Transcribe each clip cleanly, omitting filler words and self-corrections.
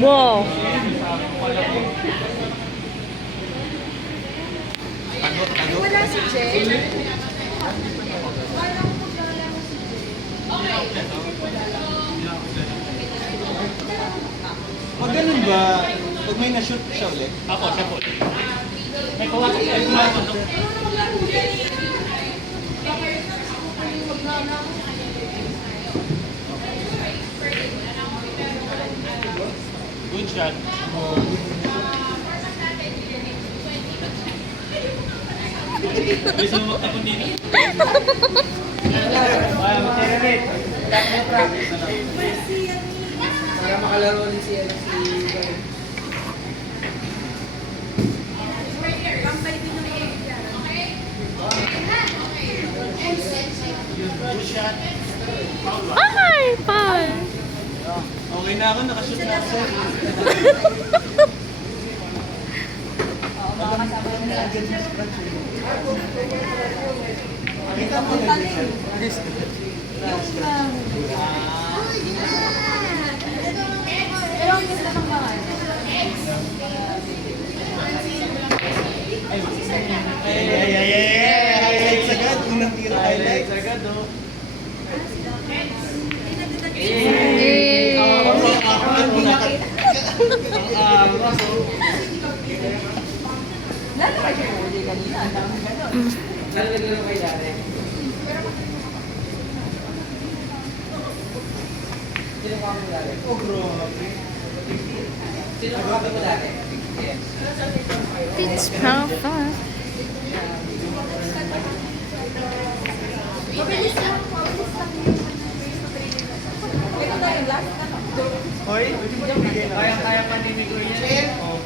Wow. Wala si Jay. Pag ganun ba, pag may na-shoot siya ulit? Ako, siya po. May kuwasok siya. Good shot. Gusto mo magtapon dito? Kaya mag-generate. Para makalaro ulit si Good shot. Ay, fun. Okay na ako, nakashoot na ako sir. Makita mo na din. Pero ang ganda ng bahay. Highlights agad, unang tira highlights agad oh. Eh. Lalo kayo yung huli kanina. Ang dami ganon. Nalagyan kayo dati. Sino ka mo dati? Oh bro. Sino ka mo dati? It's how fun. Mabilis lang. Mabilis lang. Ito na yung last na. Hoy, kaya pa ni Miguel yan. Oh.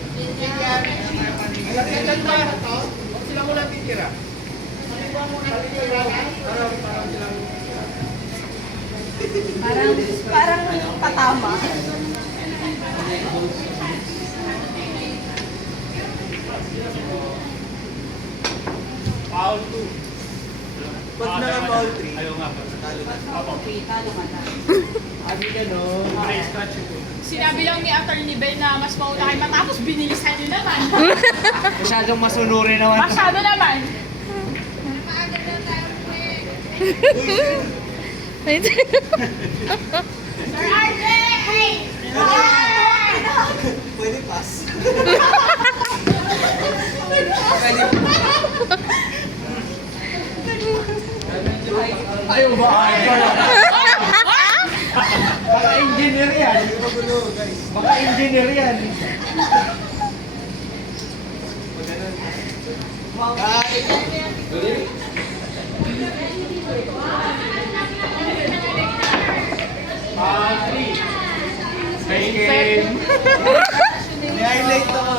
Kailan tayo na to? Sila mo lang titira. Parang patama. Foul 2. Pag naka-foul 3, Ayaw nga po. talo na. Okay, talo ka na. Abi ka no? Gray scratch po. Sinabi lang ni Attorney Bell na mas mauna kayo matapos, binilisan nyo naman. Masyadong masunuri naman. Masyado naman. Wait. Sir RJ! Pwede pass. Ayaw ba? Baka engineer yan. Baka engineer yan. May game. May highlight ako.